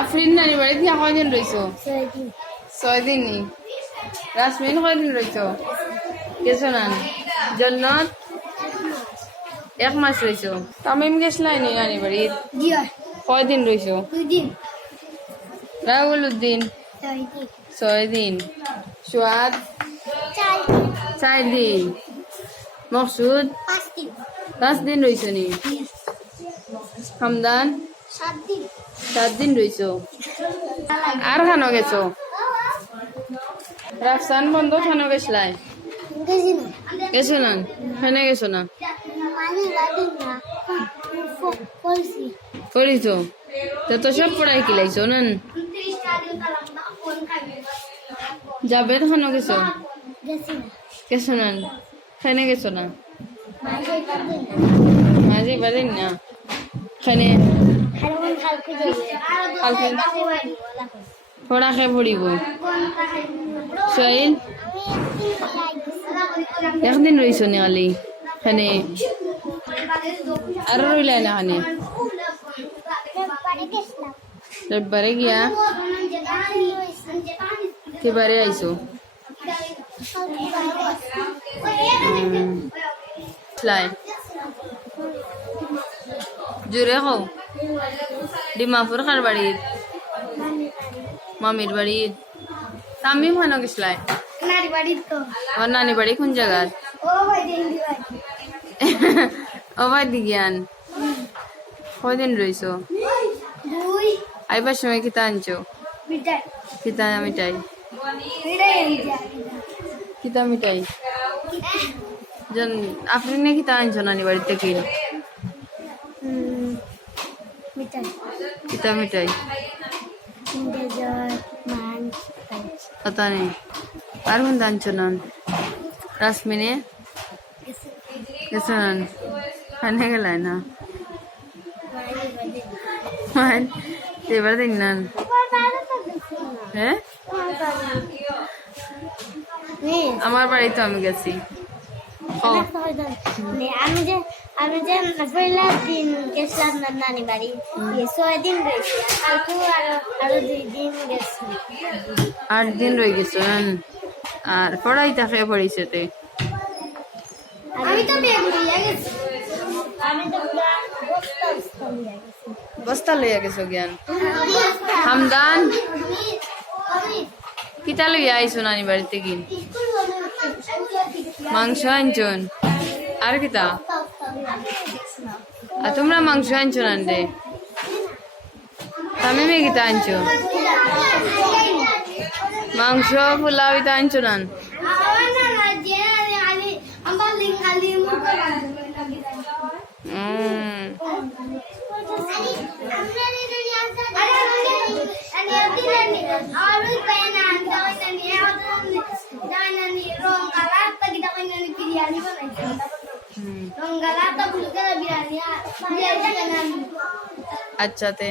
আফরিন নানি বাড়িতে কয়দিন রইছো? 6 দিন নি। রাসমিন কয়দিন রইছো? গেছো না জন্নত 1 মাস রইছো। তামিম গেছলাই নি নানি বাড়িত? কয়দিন রইছো? 2 দিন। রাহুল উদ্দিন 6 দিন। সুয়াদ 4 দিন। মকসুদ 5 দিন রইছো নি। হামদান 7 দিন রইছো। আর খানো গেছো? রাফসান বন্ধ খানো গেছলাই? গেছো না? খানে গেছো না? করিছো তো সব পড়াই কিলাইছো না? জাবেদ খানো গেছো? গেছো না? খানে গেছো না? মাঝে বাদিন না খানে পড়া খেয়ে পড়িব। সোহেল একদিন রইছো নি খালি খানে? আর রইলাই না খানে? রবিবারে গিয়া এবারে আইসো? জোরে কও। ডিমাপুর কার বাড়ির? মামির বাড়ির। তামিম খানো গেছলাই? ওর নানি বাড়ি কোন জায়গার? ও ভাই দিগিয়ান। কয়দিন রইছো? আইবার সময় কিতা আনছো? কিতা মিঠাই? কিতা মিঠাই? আপনি না কিতা আনছো নানি বাড়ি থেকে? কিতা মিঠাই? কথা নেই। আর কোন আনছো না? রাসমিনে গেছো না? খানে গেলাই না? এবার দিন না? হ্যাঁ আমার বাড়ি তো আমি গেছি। আমি যে পয়লা দিন গেছিলাম না নানি বাড়ি, 6 দিন রয়েছি। আরো 2 দিন গেছি। 8 দিন রয়ে গেছো। আর পড়াই তাকে পড়িছে তে? আমি তো বেগ লইয়া গেছি। আমি তো বস্তা লইয়া গেছো জ্ঞান। হামদান কিতা লইয়া আইছো নানি বাড়িতে কি? মাংস আনছন? আর কিতা? আর তোমরা মাংস আনছো না রে? তামিমে কিতা আনছো? মাংস পোলাও ইতা আনছো না? আচ্ছা তে